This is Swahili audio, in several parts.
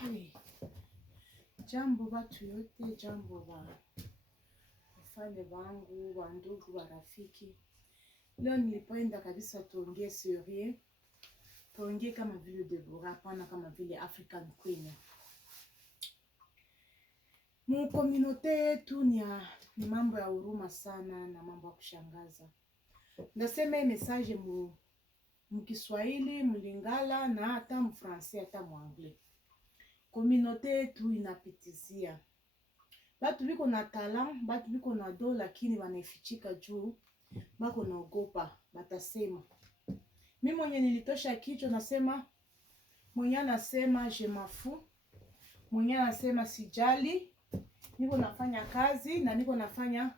Hey, jambo watu yote, jambo wafane wangu, wandugu, warafiki. Leo nilipoenda kabisa tuongee serie, tuongee kama vile Deborah, hapana kama vile African Queen. Mu community yetu ni mambo ya huruma sana na mambo ya kushangaza. Ndasema message mu Kiswahili, mu Lingala na hata mu Francais hata mu Anglais. Community yetu inapitizia. Batu biko na talent, batu biko na do, lakini wanaifichika juu bako naogopa batasema. Mimi mwenye nilitosha kichwa nasema, mwenye anasema je m'en fous, mwenye anasema sijali, niko nafanya kazi na niko nafanya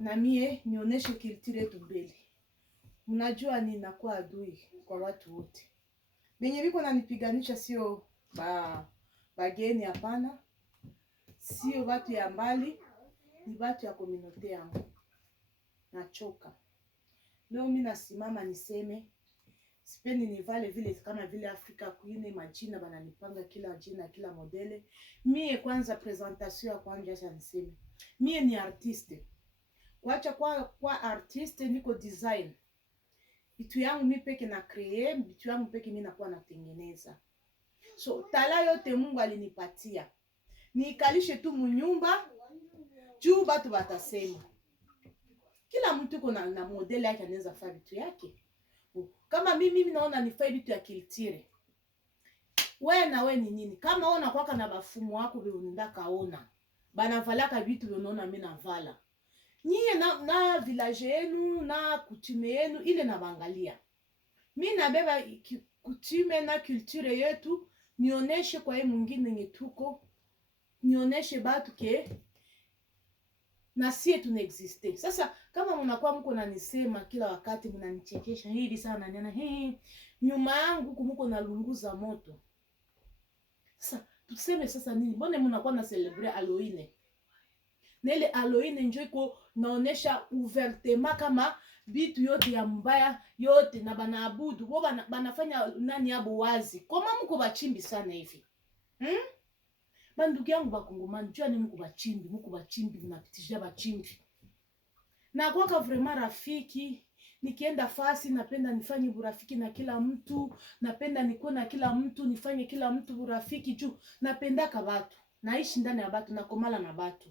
na mie nioneshe culture yetu mbele. Unajua ninakuwa adui kwa watu wote. Benye biko nanipiganisha sio bageni, hapana. Sio watu ya mbali, ni watu ya community yangu. Nachoka. Leo mimi nasimama niseme, sipendi nivale vile kama vile Africa Queen, majina bananipanga kila jina, kila modele. Mie kwanza presentation ya kwanza acha niseme. Mie ni artiste. Kuacha kwa artiste niko design. Bitu yangu mimi peke na create, bitu yangu peke mimi nakuwa natengeneza. So tala yote Mungu alinipatia. Nikalishe tu munyumba juu batu batasema. Kila mtu kuna modele yake anaweza fanya vitu yake. Kama mimi naona nifanye vitu ya culture. Wewe na wewe ni nini? Kama ona kwaka na bafumu wako beunda kaona. Banavalaka vitu unaona mimi navala. Nyie na village yenu na kutume yenu ile na bangalia. Mimi nabeba kutume na culture yetu nioneshe kwa yeye mwingine ngetuko. Nioneshe batu ke na sie tunaexiste. Sasa kama mnakuwa mko nanisema kila wakati mnanichekesha hivi sana nena nyuma yangu mko nalunguza moto. Sasa tuseme sasa nini? Mbona mnakuwa na celebrate Halloween? Na ile Halloween njoo iko naonesha ouvertement kama bitu yote ya mbaya yote na banaabudu. Wao banafanya nani yabo wazi. Kama mko bachimbi sana hivi. Bandugu yangu bakongomani, jua ni mko bachimbi mnapitisha bachimbi. Na kwaka vraiment rafiki, nikienda fasi napenda nifanye urafiki na kila mtu, napenda nikuwe na kila mtu, nifanye kila mtu urafiki juu napendaka watu, naishi ndani ya watu, nakomala na watu.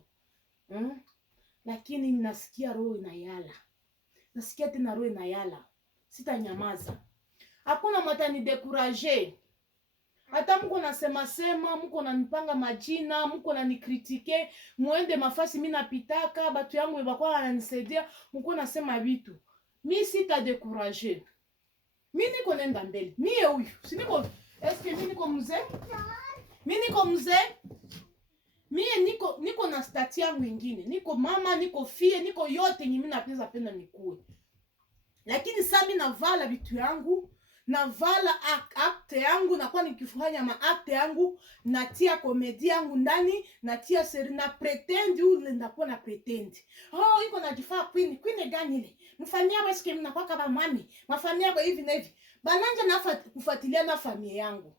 Lakini nasikia roho inayala. Nasikia tena roho inayala. Sitanyamaza. Hakuna matani décourager. Hata mko nasema mko nanipanga majina, mko nanikritike, muende mafasi mimi napitaka, batu yangu bakwa wananisaidia, mko nasema vitu. Mimi sita décourager. Mimi niko nenda mbele. Mimi huyu, si niko est-ce que mimi niko mzee? Mimi niko mzee? Mimi niko na stati yangu nyingine. Niko mama, niko fie, niko yote mimi napenda penda nikuwe. Lakini sasa mimi navala vitu yangu, navala acte yangu, nakuwa nikifanya ma acte yangu, natia komedi yangu ndani, natia seri na pretend ule ndakuwa na pretend. Oh, iko najifaa queen gani ile? Mfanyia hapo sikia mnakuwa kama mami, mfanyia hapo hivi na hivi. Bananja na kufuatilia na familia yangu.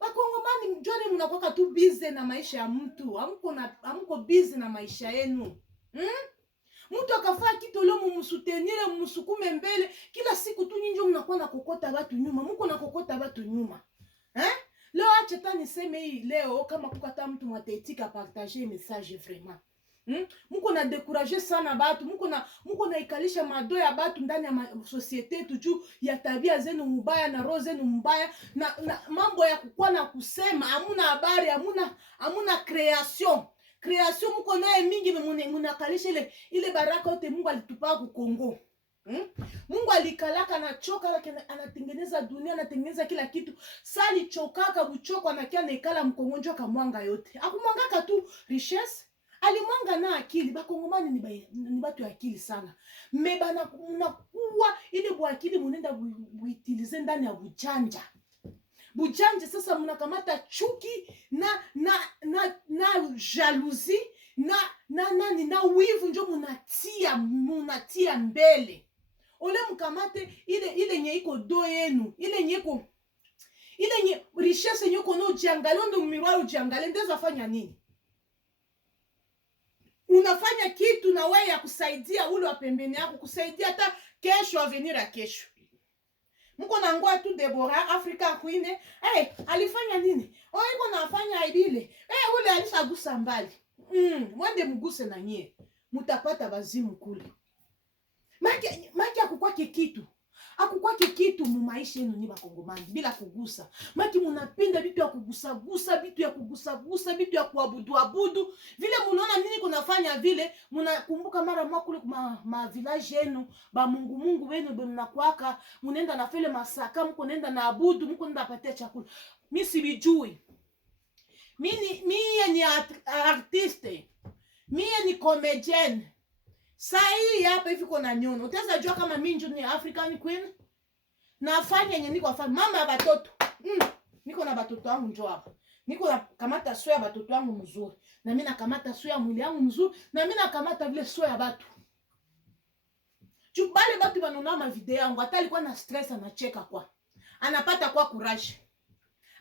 Wakongomani mjone mnakuwa tu busy na maisha ya mtu. Hamko busy na maisha yenu. Mtu akafaa kitu leo mumsutenire msukume mbele, kila siku tu nyinyi mnakuwa na kokota watu nyuma. Mko na kokota watu nyuma. Leo acha tani niseme hii leo kama kukata mtu mwatetika partager message vraiment. Mko na décourager sana watu, mko na ikalisha mado ya watu ndani ya societe yetu juu ya tabia zenu mbaya na roho zenu mbaya na mambo ya kukua na kusema, hamuna habari, hamuna creation. Creation mko naye mingi mnakalisha ile baraka yote Mungu alitupa ku Kongo. Mungu alikalaka na choka anatengeneza dunia, anatengeneza kila kitu. Sali chokaka buchoko anakia na ikala mkongonjo kamwanga yote. Akumwangaka tu richesse, alimwanga na akili. Bakongomani ni batu ya akili sana. Mebana mnakuwa ile bwa akili munenda buitilize ndani ya bujanja. Bujanja sasa mnakamata chuki na jalousie na wivu njo munatia mbele. Ole mkamate ile nye iko do yenu, ile nye richesse uko na ujiangalie, ndio miroir ujiangalie, ndeza fanya nini? Unafanya kitu na wewe ya kusaidia ule wa pembeni yako, kusaidia hata kesho, avenir ya kesho. Mko na ngoa tu Deborah Africa Queen, alifanya nini? Iko nafanya ibile. Ule alishagusa mbali. Mwende mguse na nyie. Mutapata bazimu kule. Maki akukwake kitu. Akukwake kitu mu maisha yenu ni bakongomani bila kugusa. Maki munapenda vitu ya kugusa, vitu ya kugusa, vitu ya kuabudu. Vile munaona nini kunafanya vile, munakumbuka mara makule ma village yenu, ba mungu wenu mnakwaka, munaenda na fele masaka, mko nenda na abudu, mko nenda patia chakula. Mimi sibijui. Mimi ni artiste. Mimi ni comedienne. Sai hapa hivi kuna nyono. Utaweza jua kama mimi ni African Queen? Nafanya yenye niko afanya mama ya batoto. Niko na batoto wangu njoo hapa. Niko na kamata soya batoto wangu mzuri. Na mimi nakamata soya mwili wangu mzuri, na mimi nakamata vile soya batu. Chubale batu banona ma video yangu, hata alikuwa na stress anacheka kwa. Anapata kwa courage.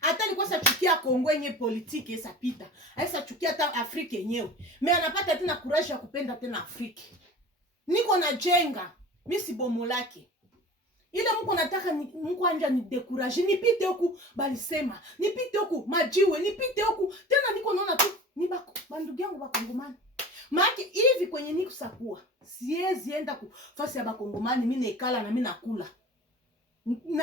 Hata alikuwa sachukia Kongo yenye politiki esa pita. Esa chukia hata Afrika yenyewe. Me anapata tena courage ya kupenda tena Afrika. Niko na jenga, mimi si bomo lake. Ile mko nataka mko anja ni dekuraje, nipite huku balisema, nipite huku majiwe, nipite huku. Tena niko naona tu ni bako bandugu yangu bakongomani. Maki hivi kwenye niko sakua. Siwezi enda ku fasi ya bakongomani, mimi naikala na mimi nakula.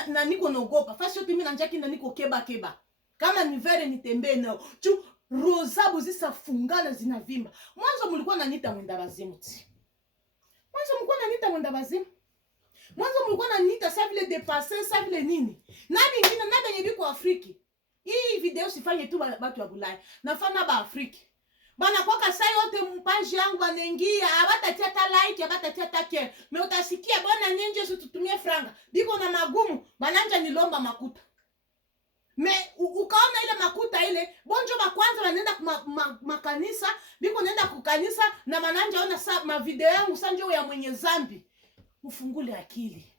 Na niko naogopa. Fasi yote mimi nanjaki na niko keba. Kama ni vere nitembee nao. Tu rosabu zisa fungana zinavimba. Mwanzo mlikuwa nanita mwenda bazimu. Mwanzo mlikuwa nanita sa vile depasser, sa vile nini. Nani ngine na benye biko Afrika. Hii video sifanye tu batu wa Bulaya. Nafana ba Afrika. Bana kwa saa yote mpage yangu banengia, abatatia ta like, abatatia ta care. Me utasikia bwana nyenje so tutumie franga. Biko na magumu, bananja nilomba makuta. Me ukaona ile makuta ile, bonjo ba kwanza wanaenda makanisa, biko nenda kukanisa na mananja ona sa ma video yangu sanjo ya mwenye zambi. Ufungule akili.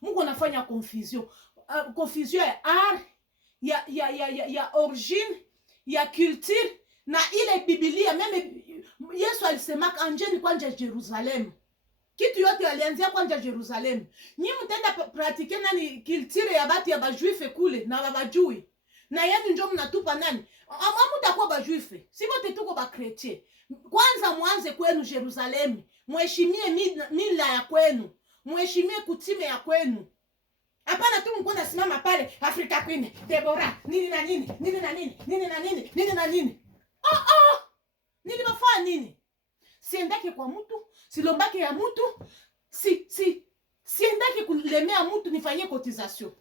Mungu anafanya confusion. Confusion ya art, ya origine, ya culture. Na ile Biblia meme Yesu alisema anjeni kwanja Jerusalem. Kitu yote alianzia kwanja Jerusalem. Nyi mtenda pratike nani culture ya batu ya bajuife kule na babajui. Na yenu njo mnatupa nani? Amamu takuwa bajuife. Si wote tuko ba chrétien. Kwanza mwanze kwenu Jerusalem. Mheshimie mila ya kwenu. Mheshimie kutime ya kwenu. Hapana tu mko nasimama pale Africa Queen, Deborah, nini na nini? Nilibafanya nini? Siendake kwa mtu, silombake ya mtu, siendake kulemea mtu nifanyie cotisation.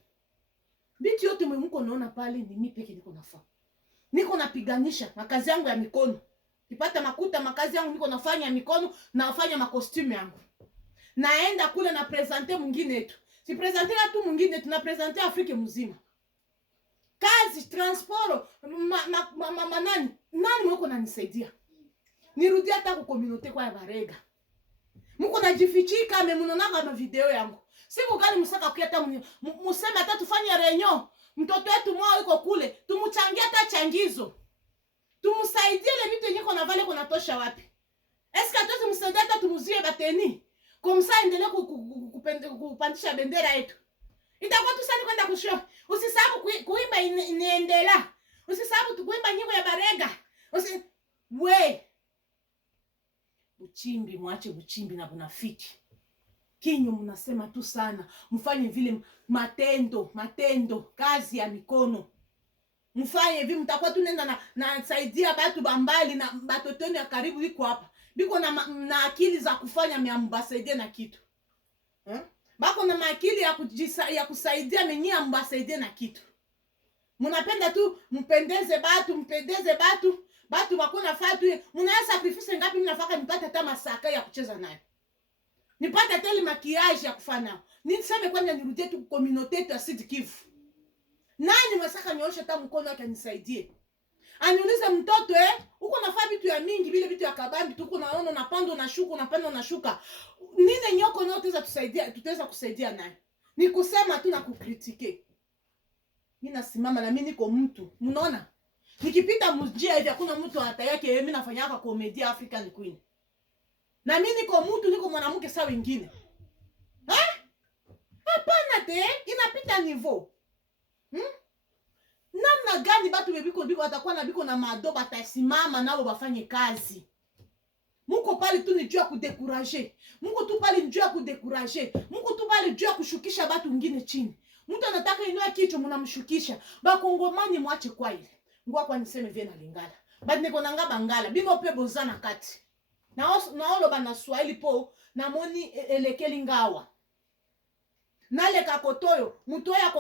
Bitu yote mko naona pale ni mimi peke niko nafanya. Niko napiganisha makazi yangu ya mikono. Nipata makuta makazi yangu niko nafanya mikono, na nafanya makostume yangu. Naenda kule na presenter mwingine yetu. Si presenter tu mwingine, tuna presenter Afrika mzima. Kazi, transport, nani mweko nanisaidia? Nirudi hata ku community kwa ya Barega. Mko najifichika memunonanga ma video yangu. Siku gani msaka kuyata musema hata tufanye renyo. Mtoto wetu mwao yuko kule, tumuchangia hata changizo. Tumusaidie ile vitu yenye kona vale kona tosha wapi? Eska tuwezi msaidia hata tumuzie bateni. Kumsa endelee kupandisha bendera yetu. Itakuwa tu sana kwenda kushow. Usisahau kuimba inaendelea. Usisahau kuimba nyimbo ya Barega. Uchimbi, mwache uchimbi na bunafiki. Kinyo mnasema tu sana. Mfanye vile matendo, kazi ya mikono. Mfanye vile mtakuwa tu nenda na saidia batu bambali na batotoni ya karibu iko hapa. Biko na akili za kufanya miambasaidia na kitu. Bako na makili ya kusaidia menyi ambasaidia na kitu. Munapenda tu mpendeze batu. Batu bako nafaa tu. Munaya sacrifice ngapi mnafaka nipate hata masaka ya kucheza nayo. Nipate hata ile makiage ya kufanya. Niseme kwanja nirudie tu community yetu ya Sud Kivu. Nani masaka nyosha hata mkono wake anisaidie. Aniulize mtoto uko nafaa vitu ya mingi vile vitu ya kabambi tuko naona unapanda na shuka. Nini nyoko nao tutaweza kusaidia naye. Ni kusema tu na kukritike. Mimi nasimama na mimi niko mtu. Mnaona? Nikipita mjia hivi hakuna mtu anatayake mimi nafanyaka comedy African Queen. Na mimi niko mtu, niko mwanamke sawa wengine. Hapana te, inapita niveau. Namna gani batu biko watakuwa na biko na mado batasimama nao bafanye kazi. Muko pale tu ni juu ya kudekurager. Muko tu pale ni juu ya kudekurager. Muko tu pale juu ya kushukisha batu wengine chini. Mtu anataka inua kichwa mnamshukisha. Bakongomani mwache kwa ile. Ngwa kwa niseme vye na lingala. Badi niko nanga bangala. Bimo pe bozana kati. Na olo bana Swahili po na moni elekeli ngawa. Nale kakotoyo mutoya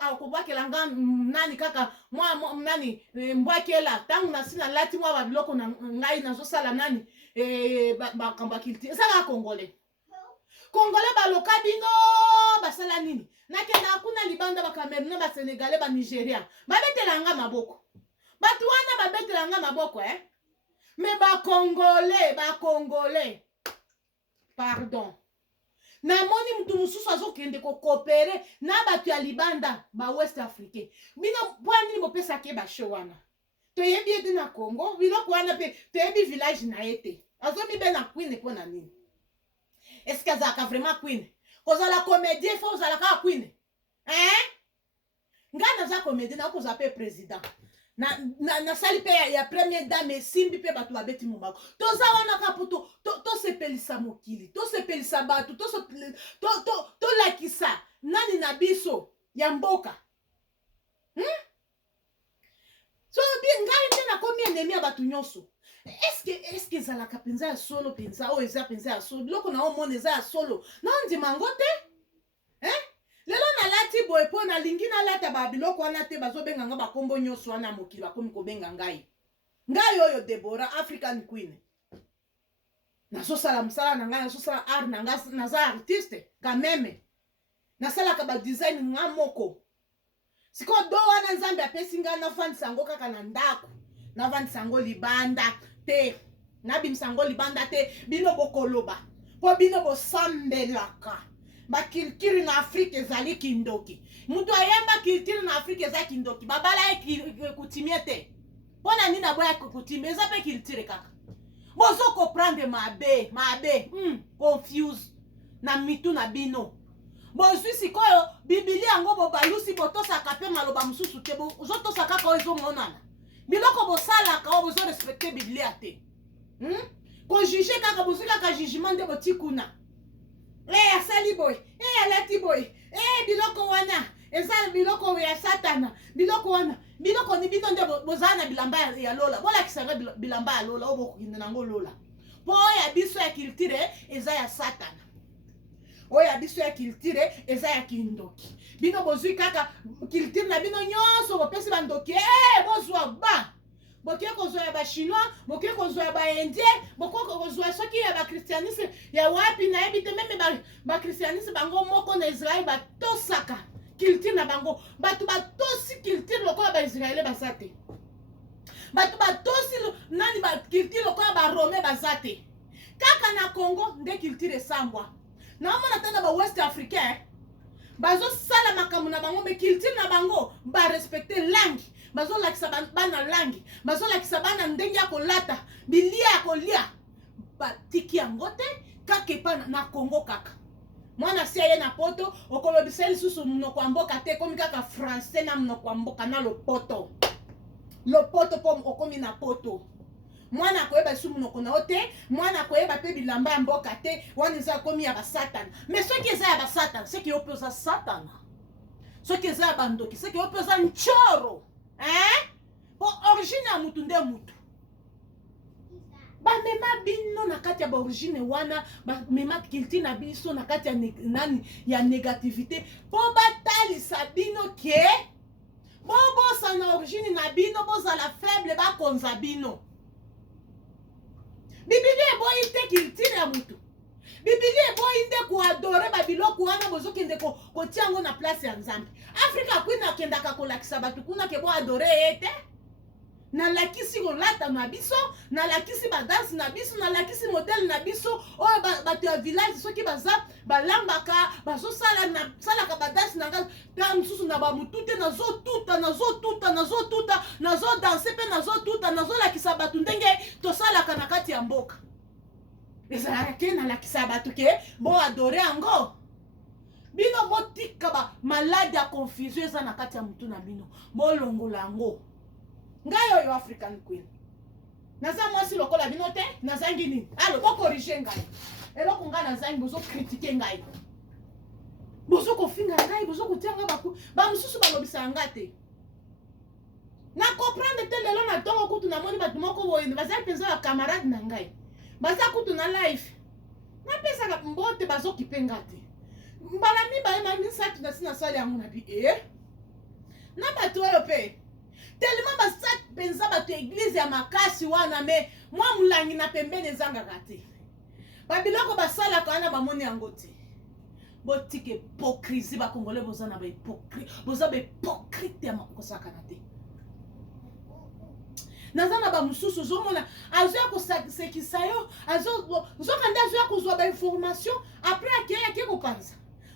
akobwakela nga nani kaka mwa nani mbwakela tangu na sina lati mwa babiloko na ngai nazo sala nani bakamba kilti sala kongole baloka bino basala nini nakenda hakuna libanda ba Cameroun ba Senegalais ba Nigeria babetela nga maboko batu wana babetela nga maboko mais ba Congolais pardon na moni mtu mususu azokende ko coopérer na batu ya libanda ba West Africain bino bwani bopesa ke ba show wana to yebi ete na Congo biloko wana pe to yebi village na ete azomi be na Queen po na nini est-ce que azaka vraiment Queen kozala comédien faut ozala ka Queen ngana za comédien na koza pe président na sali pe ya première dame simbi pe batu babeti mumako toza wana kaputo to sepelisa mokili to sepelisa batu to lakisa nani na biso ya mboka so bi ngai tena komi enemi ya batu nyonso est-ce que zalaka penza ya solo penza o eza penza ya solo loko na o mona eza ya solo na ndima ngote lelo na lati boye po na lingi na lata ba biloko wana te bazobenga nga bakombo nyonso wana mokili bakomi kobenga ngai oyo Deborah African Queen nazosala msala na ngai nazosala art na ngai naza artiste kameme nasalaka ba design nga moko siko do wana nzambe apesi nga nafandisa yango kaka na ndako nafandisa yango libanda te nabimisa yango libanda te bino bokoloba po bino bosambelaka ba culture na Afrique ezali kindoki mutu ayemba culture na Afrique ezali kindoki babala kutimie te pona nina boya kutimie eza pe culture kaka bozo comprendre mabe confuse na mitu na bino bozwi sikoyo Biblia yango bobalusi botosaka pe maloba mususu te ozotosaka ka ezo monana biloko bosalaka o bozo respecter Biblia te ko juger kaka bozwi kaka jugement de botikuna asali boy alati boy biloko wana eza biloko ya satana biloko wana biloko ni bino nde bozala na bilamba ya lola bolakisanga bilamba ya lola obo kokinde nango lola po ya biso ya culture eza ya satana oya biso ya culture eza ya kindoki bino bozwi kaka culture na bino nyonso bopesi bandoki bozwa ba boke kozwa ya ba chinois boke kozwa ya ba indien boke kozwa soki ya ba christianisme ya wapi na yebi te meme ba christianisme bango moko na Israël batosaka culture na bango batu batosi culture lokola ba Israël bazate batu batosi nani ba culture lokola ba Rome bazate kaka na Congo nde culture sambwa na mona tanda ba West Africain bazo sala makambo na bango me culture na bango ba respecter langue bazo lakisa bana langue bazo lakisa bana ndenge ya kolata bilia ya kolia batiki yango te kaka epa na Congo kaka mwana si aye na poto okolobisa lisusu monoko ya mboka te komi kaka français na monoko ya mboka na lopoto po okomi na poto mwana koyeba su monoko na ote mwana koyeba pe bilamba ya mboka te wana eza komi ya basatana mais soki eza ya basatana soki yo mpe oza satana soki eza ya bandoki soki yo mpe oza nchoro po origine ya mutu nde mutu bamema bino na kati ya baorigine wana bamema culture na biso na kati ya nani ya negativité po batalisa bino ke bobosa na origine na bino bozala faible bakonza bino. Biblia eboyi te culture ya mutu. Biblia eboyi nde kuadore babiloko wana bozokende kotia yango na place ya Nzambe. Afrika kwina kendaka kolakisa batu kuna ke bo adore ete nalakisi kolata na biso, nalakisi badanse na biso, nalakisi modele na biso oyo bato ya village soki baza balambaka bazosalaka badanse na ngai ta mosusu na bamutu te nazotuta nazodanse mpe nazotuta nazolakisa bato ndenge tosalaka na kati ya mboka. Ezalaka ke nalakisa bato ke bo adore yango. Bino botika ba malade ya confusion eza na kati ya mutu na bino bolongola yango. Ngai oyo African Queen naza mwasi lokola bino te, nazangi nini? Alo bokorige ngai eloko ngai nazangi bozo kritike ngai, bozo kofinga ngai, bozo kotia ngai bamosusu balobisa ngai te. Na comprendre te lelo na ntongo kutu namoni bato moko boye baza mpenza ya camarade na ngai baza kutu na life napesaka mbote bazokipe ngai te. Mbala mibale na misatu na sina sali yango na bi na bato oyo pe tellement basat penza bato église ya makasi wana me mwa mulangi na pembeni ezangaka te. Babiloko basalaka wana bamoni yango te. Botike hypocrisie bakongole boza na boza bahypocrite ya makosaka na te. Nazana ba mususu zomona azoya kosekisa yo zokanda azoya kozwa ba information après akeye kopanza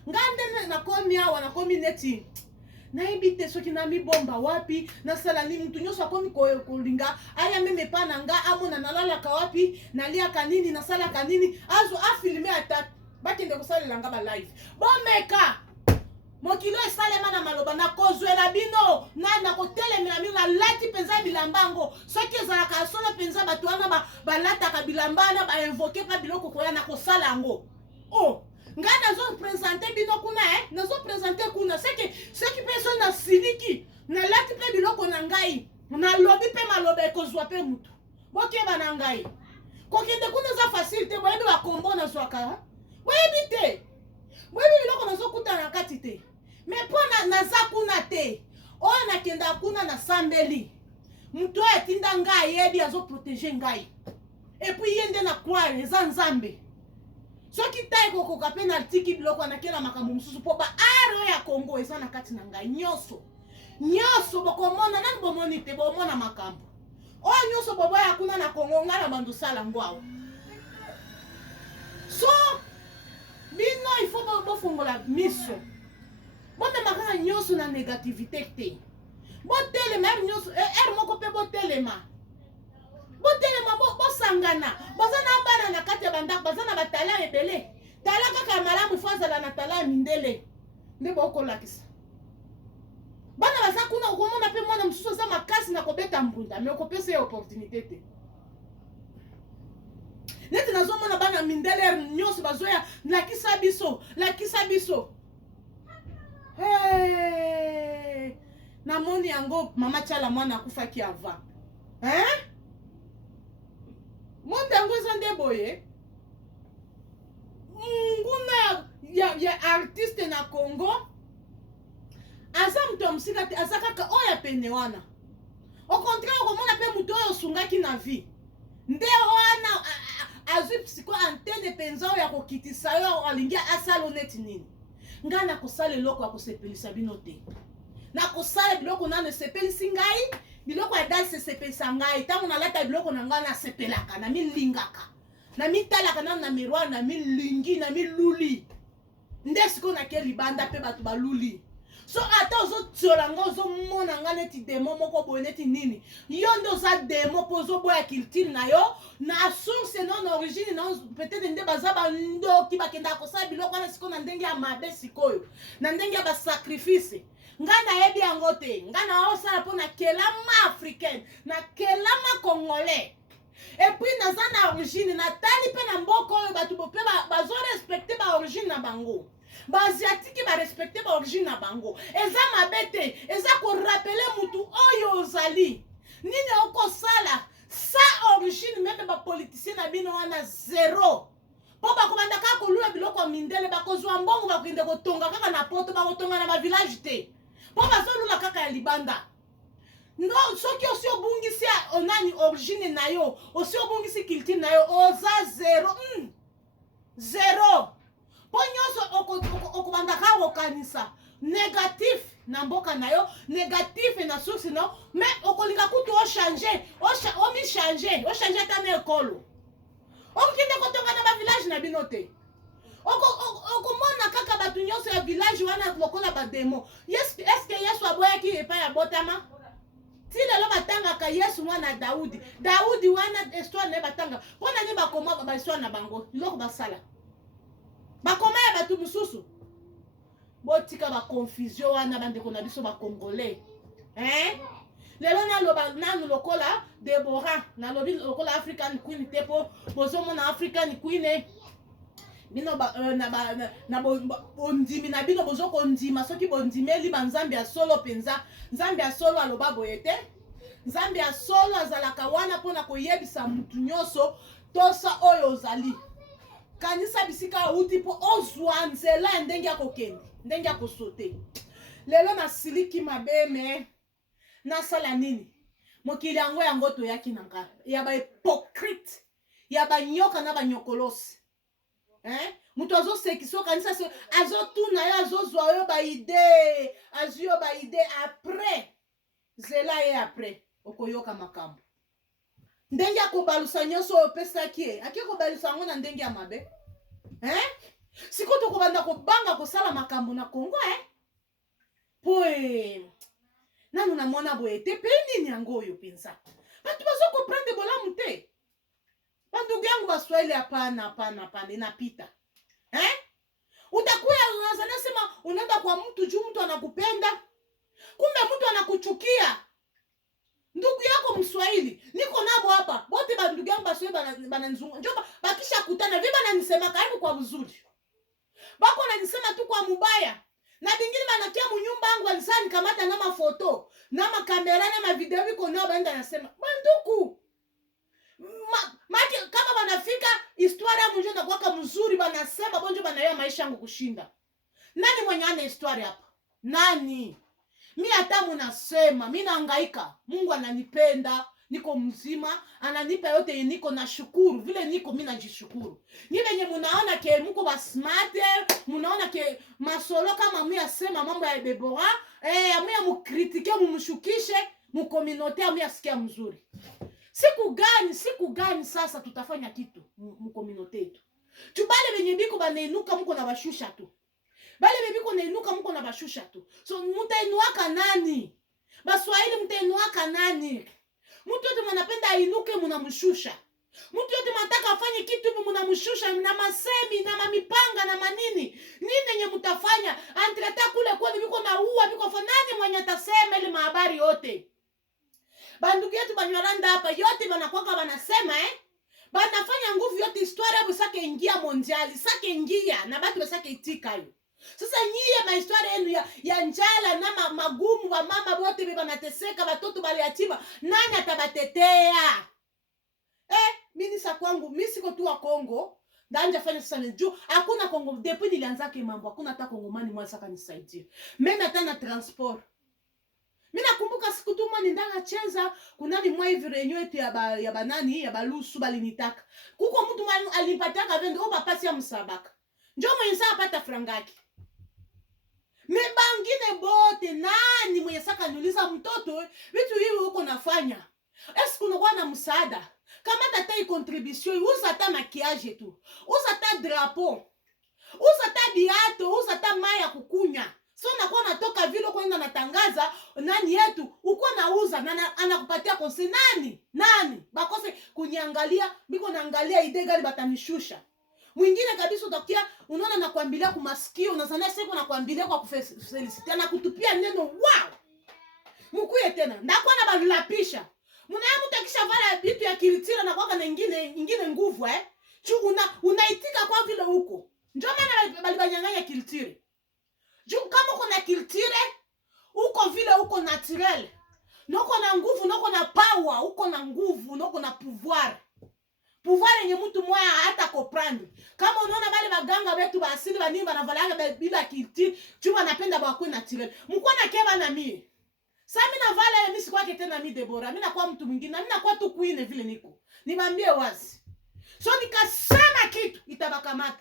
ngande na komi awa na komi neti nayebi te soki na mibomba wapi nasala nini mutu nyonso akomi kolinga aya meme pa na nga amona nalalaka wapi naliaka nini nasalaka nini azo afilme ata bakende kosalela nga ba live bomeka mokilo esalema na maloba na kozwela bino na kotelemela bino nalati mpenza bilambango soki ezalaka solo mpenza bato wana balataka bilambana bainvoke pa biloko koya na kosala yango. Nga nazopresente bino kuna nazopresente kuna soki mpe so nasiliki nalati mpe biloko na ngai nalobi mpe maloba ekozwa mpe mutu bokeba na ngai kokende kuna eza facile te boyebi bakombo nazwaka boyebi te boyebi biloko nazokuta na kati te me mpo naza kuna te oyo nakenda kuna nasambeli mutu oyo etinda ngai ayebi azoprotege ngai epui ye nde na croire eza nzambe. Soki tai kokoka pe na tiki biloko anakela makambo mususu po ba aro ya Kongo eza na kati na ngai nyonso bokomona nani bomoni te bomona makambo oyo nyonso bobo ya kuna na Kongo nga na bandu sala ngwao. So bino il faut bofungola miso botemaka nyonso na négativité te botelema nyonso moko pe botelema bosangana baza na bana na kati ya bandako baza na batala ebele tala kaka malamu fo azala na tala ya mindele nde bokolakisa bana baza kuna okomona mpe mwana mosusu aza makasi na kobeta mbunda me okopesa ye opportunité te neti nazomona bana mindele nyonso bazoya lakisa biso namoni yango mama Tiala mwana akufaki ava monde yango eza nde boye nguna ya artiste na Congo aza mutu ya mosika te aza kaka oyo pene wana au contraire okomona mpe mutu oyo osungaki na vie nde wana azwi psiko antene mpenza oyo ya kokitisa yo alingi asala neti nini. Ngai nakosala eloko ya kosepelisa bino te nakosala biloko nano esepelisi ngai biloko ya danse esepelisa ngai ntango nalata biloko na ngai nasepelaka na milingaka na mitalaka nano na miroir na milingi na miluli nde sikoyo nake libanda mpe bato baluli so ata ozotiola nga ozomona nga neti demo moko boye neti nini yo nde oza demo mpo ozoboya culture na yo na source non origine na peut-être nde baza bandoki bakendaka kosala biloko wana sikoyo na ndenge ya mabe sikoyo na ndenge ya basacrifice nga nayebi yango te nga naosala mpo na kelama africaine na kelama congolais epuis naza na origine natali mpe na mboka oyo bato mpe bazorespecte baorigine na bango baasiatiki barespecte baorigine na bango eza mabe te eza korapele mutu oyo ozali nini okosala sa origine meme bapolitisien na bino wana zero po bakobanda kaka kolula biloko ya mindele bakozwa mbongo bakende kotonga kaka na poto bakotonga na bavillage te po bazolula kaka ya libanda no soki osi obungisi onani origine na yo osi obungisi culture na yo oza zero po nyonso okobanda kaka kokanisa négatif na mboka na yo, négatif na source na mais okolinga kutu o changer, o mi changer, o changer ta na ekolo. Okinde kotonga na ba village na binote. Okomona kaka batu nyonso ya village wana lokola ba demo. Yes, est-ce que Yesu aboyaki epa ya botama? Ti lelo batangaka Yesu mwana Daudi. Daudi wana histoire na batanga. Pona ni bakoma ba histoire na bango. Loko basala. Bakoma ya batu mususu. Botika ba confusion wana bandeko na biso ba congolais. Lelo na loba nanu lokola Deborah, na lobi lokola African Queen tepo, bozo mona African Queen. Bino na bondimi na bino bozo kondima soki bondimeli banzambe ya solo penza. Nzambe ya solo aloba boyete. Nzambe ya solo azalaka wana pona koyebisa mutu nyonso tosa oyo ozali. Kanisa bisika uti po ozwa nzela ndenge ya kokende, ndenge ya kosote. Lelo na siliki mabeme na sala nini? Mokili yango toyaki nanga. Ya ba hypocrite, ya ba nyoka na ba nyokolosi. Mutu azo sekiso kanisa se azo tuna yo azo zwa yo ba idée, azio ba idée après. Zela ye après okoyoka makambo. Ndenge ya kobalusa nyonso opesaki ye, ake kobalusa ngo na ndenge ya mabe. Siko to kobanda kobanga kosala makambo na Kongo Poe. Nanu na mona boye te pe nini yango oyo penza. Batu bazo comprendre bolamu te. Bandugu yangu baswahili hapana inapita. Utakuya unazana sema unaenda kwa mtu juu mtu anakupenda. Kumbe mtu anakuchukia. Ndugu yako Mswahili, niko nabo hapa. Bote bandugu yangu baswahili bananizunguka. Njoo bakisha kutana vipi bananisema karibu kwa uzuri. Bako nanisema tu kwa mubaya. Na bingine banakia munyumba yangu alisani kamata na mafoto, na makamera na mavideo biko nao baenda nasema, "Banduku, kama banafika histoire ya mjona kwa mzuri banasema bonjo banayo maisha yangu kushinda." Nani mwenye ana histoire hapa? Nani? Mimi hata munasema, mimi nahangaika. Mungu ananipenda, niko mzima, ananipa yote niko na shukuru. Vile niko mimi najishukuru. Ni venye munaona ke mko ba smart, munaona ke masolo kama mimi asema mambo ya Deborah, amuya mukritike, mumshukishe, mukominote amuya sikia mzuri. Siku gani sasa tutafanya kitu mukominote yetu? Tubale venye biko banainuka mko na bashusha tu. Bale biko nainuka mko na bashusha tu. So mutainuaka nani? Baswahili mutainuaka nani? Mtu yote mnapenda ainuke mnamshusha. Mtu yote mnataka afanye kitu mnamshusha na masemi na mamipanga na manini. Nini yenye mtafanya? Antreta kule kwani biko na uwa biko fanani mwenye atasema ile mahabari yote. Bandugu yetu banyoranda hapa yote banakwaka banasema banafanya nguvu yote histoire yabo sake ingia mondiali, sake ingia na batu basake itika hiyo. Sasa nyie ma histoire yenu ya njala na magumu wa mama wote banateseka, watoto bali yatima, nani atabatetea? Mimi sa kwangu, mimi siko tu wa Kongo, ndanja fanya sasa njoo, hakuna Kongo depuis nilianza ke mambo, hakuna hata Kongomani mwa saka nisaidia. Mimi hata na transport. Mimi nakumbuka siku tu mwa ndanga cheza, kuna ni mwa hivi renyo yetu ya banani, ya balusu balinitaka. Kuko mtu mwa alipataka vende o bapasi ya msabaka. Njoo mwenye saa apata frangaki. Mebangine bote nani mwenye saka niuliza mtoto vitu hivi uko nafanya? Est-ce unakuwa na msaada? Kama tata contribution, uza ta maquillage tu. Uza ta drapeau. Uza ta biato, uza ta maya kukunya. So nakuwa natoka vile kwenda natangaza nani yetu uko nauza na anakupatia konse nani? Bakose kunyangalia, biko naangalia idega batanishusha. Mwingine kabisa utakia unaona nakwambilia kumasikio unazania siko nakwambilia kwa kufelicite na kutupia neno wow. Mkuye tena ndakuwa na balapisha. Muna mtakisha vala vitu ya kilitira na kwaka na ingine nguvu unaitika kwa vile huko. Ndio maana balibanyanganya kilitire. Juu kama uko na kilitire uko vile uko naturel. Noko na nguvu, noko na power, uko na nguvu, noko na pouvoir. Pouvoir yenye mtu moya hata comprendre. Kama unaona bale baganga wetu ba asili ba nimba na valanga bila kiliti, chuma napenda ba kwa naturel. Mko na keba na mie. Sasa mimi na vala mimi sikwake tena mimi Deborah. Mimi nakuwa mtu mwingine. Mimi nakuwa tu queen vile niko. Niwaambie wazi. So nikasema kitu itabakamata.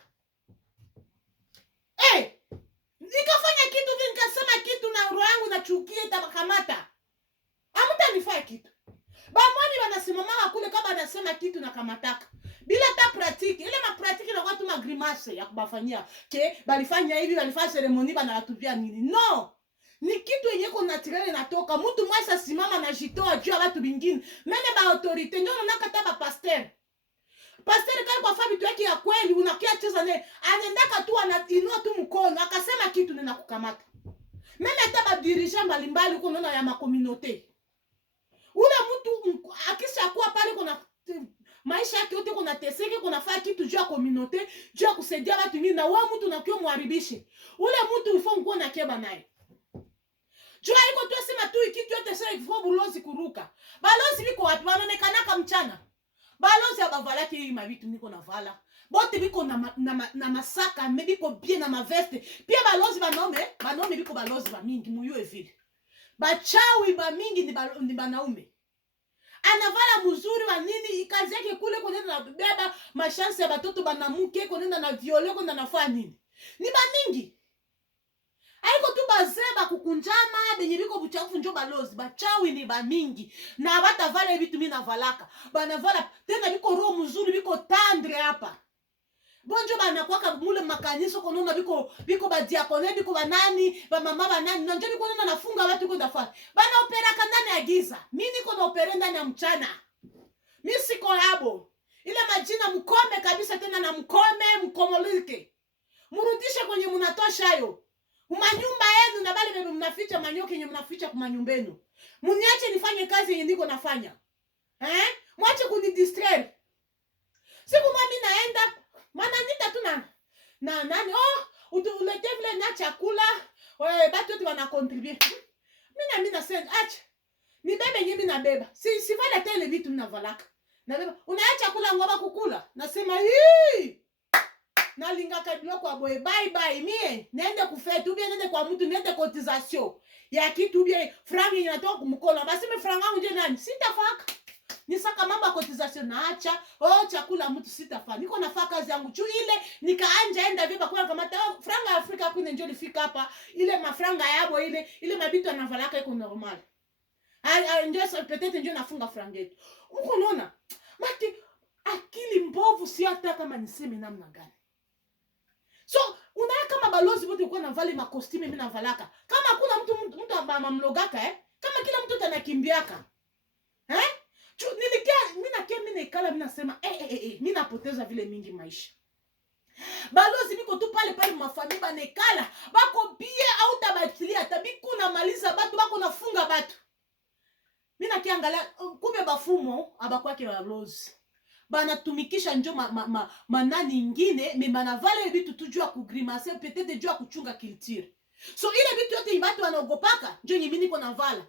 Nikafanya kitu vile nasema kitu na roho yangu nachukia itabakamata. Hamutanifanya kitu. Bamwani wanasimama kule kama anasema kitu na kamataka. Bila ta pratique, ile ma pratique na watu ma grimace ya kubafanyia. Ke balifanya hivi, balifanya ceremony bana watupia nini? No. Ni kitu yenye ko naturel inatoka. Mtu mwasa simama na jitoa juu ya watu bingine. Mene ba autorite ndio unakata ba pasteur. Pasteur kama kwa fabi tu yake ya kweli unakia cheza naye. Anaendaka tu anainua tu mkono akasema kitu nina kukamata. Meme hata ba dirigeant mbalimbali uko naona ya ma communauté. Ule mtu akisha kuwa pale kuna maisha yake yote kuna teseke kuna fanya kitu juu ya communauté, juu ya kusaidia watu wengine na wewe mtu unakiwa muharibishe. Ule mtu ifo nguo na keba naye. Jua iko tu sema tu kitu yote sasa ifo bulozi kuruka. Balozi biko wapi? Wanaonekana mchana. Balozi abavala ki mabitu niko na vala. Bote biko na masaka, biko bien na maveste. Pia balozi banaume biko balozi ba mingi muyue vile. Bachawi ba mingi ni banaume. Anavala mzuri wa nini kazi yake kule kunenda na beba mashansi ya batoto banamuke kunenda na viole kunenda nafanya nini? Ni ba mingi. Haiko tu bazeba kukunjama benye biko buchafu njo balozi. Bachawi ni ba mingi. Na batavala vitu mimi navalaka. Banavala tena biko roho mzuri biko tendre hapa. Bonjo banakwaka mule makaniso konona biko ba diakone biko banani ba mama banani na njo biko nona nafunga watu ko dafa bana opera ndani ya giza. Mimi niko na opera ndani ya mchana. Mimi siko habo ile majina mkome kabisa tena na mkomolike murudishe kwenye mnatosha hayo manyumba yenu na bale bebe mnaficha manyoke yenye mnaficha kwa manyumbenu. Muniache nifanye kazi yenye niko nafanya. Mwache kunidistraire. Siku mimi naenda mana nita tu na nani ulete vile na chakula batu wote wana contribuer. Mimi nasema acha ni bebe nyimbi na beba si vale tele vitu mnavalaka na beba unaacha kula ngoba kukula nasema hii nalinga kabilo kwa boy bye mie nende kufetu bien nende kwa mtu nende cotisation ya kitu bien frangi inatoka kumkola basi mimi franga nje nani sitafaka nisaka mambo ya cotisation naacha chakula mtu sitafanya niko nafanya kazi yangu juu ile nikaanja enda vipa kwa kama franga ya Afrika kwine njoo lifika hapa ile mafranga yabo ile mabitu anavalaka iko normal ndio peut-être ndio nafunga franga yetu uko unaona mati akili mbovu si hata kama niseme namna gani. So unaona kama balozi wote uko na vale ma costume mimi navalaka kama hakuna mtu amamlogaka kama kila mtu tanakimbiaka mimi nikala mimi nasema mimi napoteza vile mingi maisha. Balozi biko tu pale mafamili banekala bako bie au tabatilia tabiku na maliza batu bako nafunga batu. Mimi nakiangalia kumbe bafumo abakwake balozi banatumikisha njo manani ingine me banavala vitu tujua kugrimace peut-être jua kuchunga culture. So ile vitu yote ibatu wanaogopaka njo nyimi niko navala.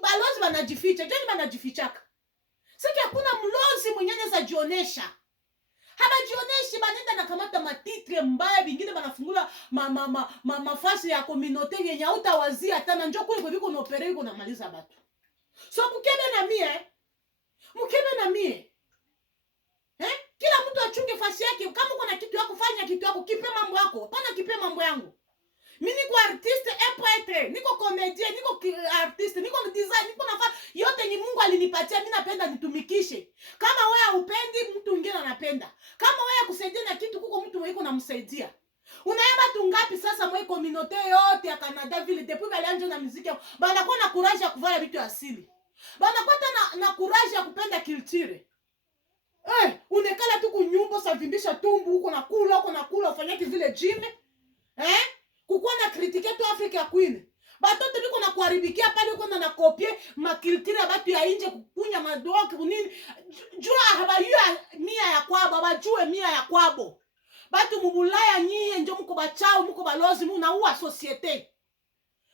Balozi banajificha, njo banajifichaka. Sasa hakuna mlozi mwenye anaweza jionesha. Habajioneshi banenda na kamata matitre mbaya bingine banafungula mafasi ya communauté yenye hautawazia tena njo kule biko na opere iko na maliza batu. So mukebe na mie. Kila mtu achunge fasi yake kama uko na kitu yako fanya kitu yako kipe mambo yako. Hapana kipe mambo yangu. Mimi niko artiste poète, niko comédien, niko artiste, niko design, niko nafanya yote ni Mungu alinipatia, mimi napenda nitumikishe. Kama wewe upendi mtu mwingine anapenda. Kama wewe kusaidia na kitu kuko mtu mwiko namsaidia. Unaeba tu ngapi sasa mwe communauté yote ya Canada vile depuis balianza na muziki bana kwa na courage ya kuvaa vitu asili. Bana kwa na courage ya kupenda culture. Unekala tu kunyumba savimbisha tumbu uko nakula ufanyaki vile gym. Kukuwa na kritike tu Afrika ya Queen. Batoto biko na kuharibikia pale uko na kopie makiltire ya batu ya nje kukunya madoki kunini. Jua habayua mia ya kwabo, bajue mia ya kwabo. Batu mubulaya nyie njo mko bachao, mko balozi, munaua societe.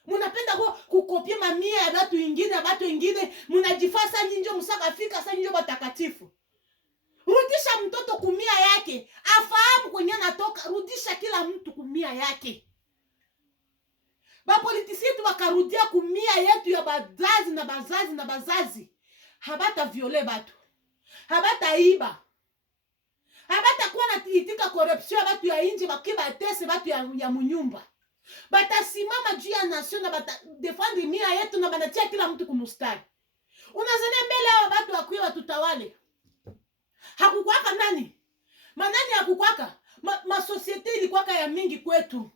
Munapenda kukopie mamia ya batu ingine, munajifasa njo musaka Afrika sa njo batakatifu. Rudisha mtoto kumia yake, afahamu kwenye anatoka, rudisha kila mtu kumia yake. Bapolitisi yetu bakarudia kumia yetu ya bazazi na bazazi. Habata viole batu. Habata iba. Habata kuwa na itika corruption batu ya inje bakiba tese batu ya munyumba. batasimama juu ya nation na bata defend mia yetu na banatia kila mtu kumustari. Unazania mbele hao watu wakuwe watutawale. Hakukwaka nani? Manani hakukwaka? Societe ilikuwaka ya mingi kwetu.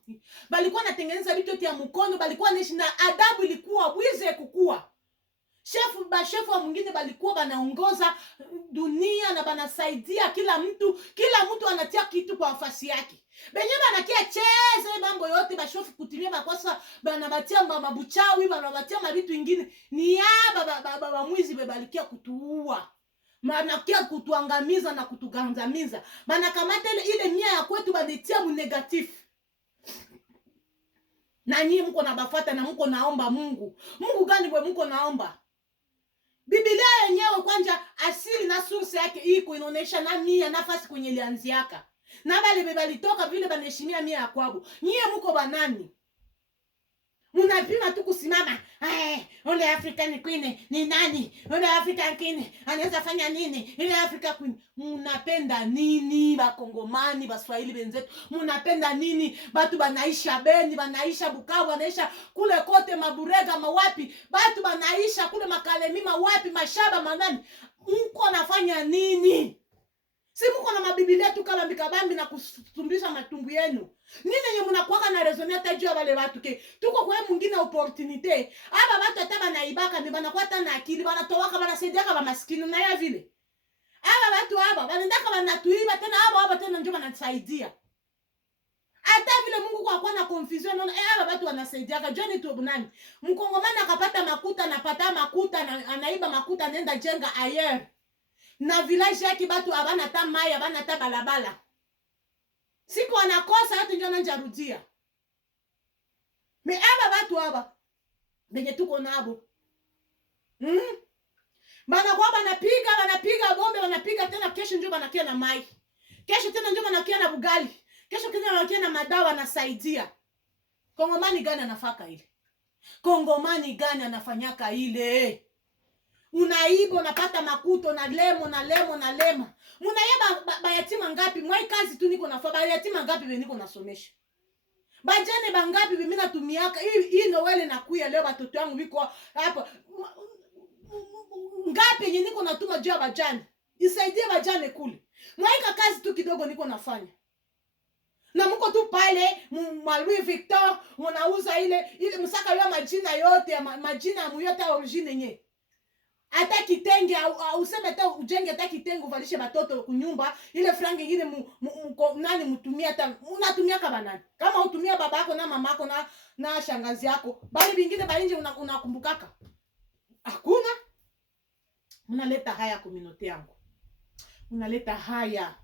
Balikuwa natengeneza vitu yote ya mkono, balikuwa naishi na adabu, ilikuwa bwize kukua. Shefu wa mwingine balikuwa banaongoza dunia na banasaidia kila mtu anatia kitu kwa nafasi yake. Benye banakia cheze mambo yote bashofu kutimia makosa, banabatia mabuchawi, banabatia mabitu ingine. Ni baba mwizi bebalikia kutuua. Manakia kutuangamiza na kutugandamiza. Banakamata ile mia ya kwetu banitia mu negatif. Na nyinyi mko na bafata na mko naomba Mungu. Mungu gani bwe mko naomba? Biblia yenyewe kwanja asili na source yake iko inaonesha na mia nafasi kwenye ilianziaka. Na bale bebalitoka vile banaheshimia mia ya kwabo. Nyie mko banani? Munapima tu kusimama. Ole African Queen ni nani? Ole African Queen anaweza fanya nini? Ile Africa Queen. Munapenda nini bakongomani baswahili benzetu? Munapenda nini? Batu banaisha Beni, banaisha Bukavu, banaisha kule kote Maburega mawapi? Batu banaisha kule Makalemi mawapi? Mashaba manani? Mko nafanya nini? Si mko na mabibilia tu kala mikabambi na kusumbisha matumbu yenu. Nini yenye mnakuwa na raisonner tajua ya wale watu ke tuko kwa mwingine opportunity. Aba watu hata banaibaka ni banakuwa hata na akili, banatowaka banasaidiaka ba maskini na ya vile. Aba watu banaendaka banatuiba tena aba tena ndio banasaidia. Hata vile Mungu kwa kuwa na confusion naona aba watu wanasaidiaka. Johnny tu nani? Mkongomani akapata makuta, anapata makuta na anaiba makuta anaenda jenga ayer. Na village yake batu abana ta mai, abana ta balabala. Siku wanakosa hatu ndio nanjarudia. Me aba benye tuko nabo. Banakuwa banapiga bombe, banapiga tena kesho ndio banakia na mai. Kesho tena ndio banakia na bugali. Kesho tena banakia na madawa na saidia. Kongomani gani anafaka ile? Kongomani gani anafanyaka ile? Unaiba unapata makuto na lemo. Munaiba bayatima ngapi? Mwai kazi tu niko nafanya bayatima ngapi be niko nasomesha? Bajane bangapi be mimi natumiaka? Hii Noel nakuya leo watoto wangu biko hapa. Ngapi yenye niko natuma juu ya bajane? Isaidie bajane kule. Mwaika kazi tu kidogo niko nafanya. Na mko tu pale Louis Victor mnauza ile msaka ya majina yote ya majina ya yote origine yenyewe. Hata kitenge useme hata ujenge hata kitenge uvalishe batoto kunyumba ile frangi ingine nani mtumia hata unatumia kama nani? Kama utumia baba yako na mama yako na shangazi yako, bali vingine bainje unakumbukaka. Hakuna. Unaleta haya community yangu. Unaleta haya.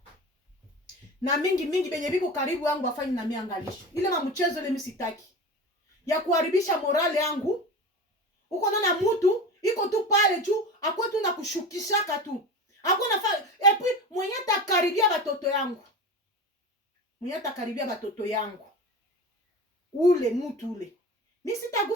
Na mingi benye biko karibu yangu afanye na miangalisho. Ile mamchezo ile msitaki. Ya kuharibisha morale yangu. Uko na mtu iko tu pale tu akwa tu na kushukishaka tu. Hakuna et puis mwenye takaribia batoto yangu. Ule mtu ule. Mimi sitagusa